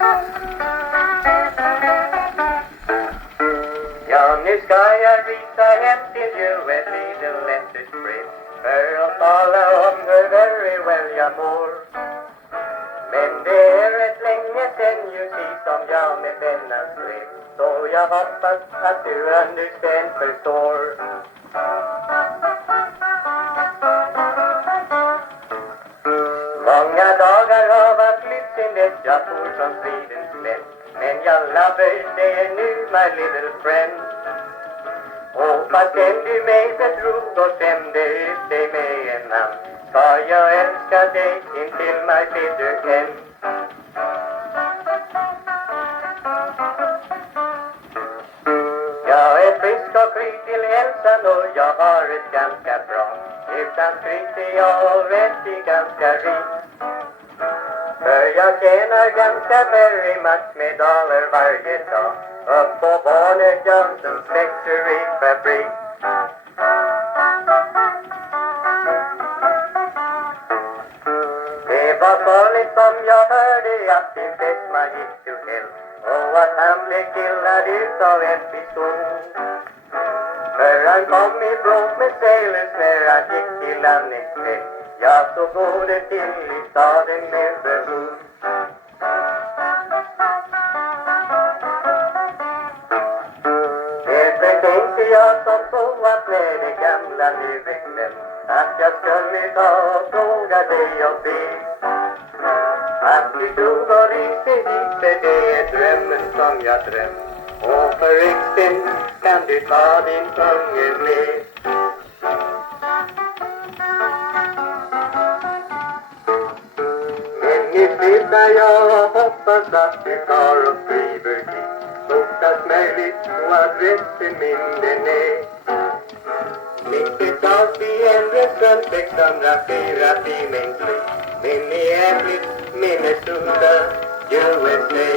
Ja, nu ska jag visa hem till USA, the letters print, för att tala om hur very well jag mår. Men det är rätt länge sen ju som jag med pennan skrev, så jag hoppas att du understand förstår. Många dagar har varit slut sen dess jag for från stridens slätt, men jag lover dig nu, my little friend. Och fastän du mig betrog och skämde ut dig med en namn, ska jag älska dig intill my bitter end. Jag är frisk och kry till hälsan och jag har ett ganska bra. Utan skryt är jag already ganska rik. För jag tjänar ganska very much med dollar varje dag upp på Warner Johnsons factory-fabrik. Det var farligt som jag hörde att din fästman gick till hell och att han blev killad utav en pistol. För han kom i bråk med sailors när han gick till land en kväll. Ja, så går det till i staden med behov. Därför tänkte jag som så att när det gamla nu är kväll, att jag skulle ta och fråga dig och be. Att du tog och reste hit, för det är drömmen som jag drömt. Och för exten kan du ta din unge med. Men nu slutar jag och hoppas att du tar och skriver hit fortast möjligt och adressen min den är 90-tals i Anderson 604 till Main Street, Minneapolis, Minnesota, USA.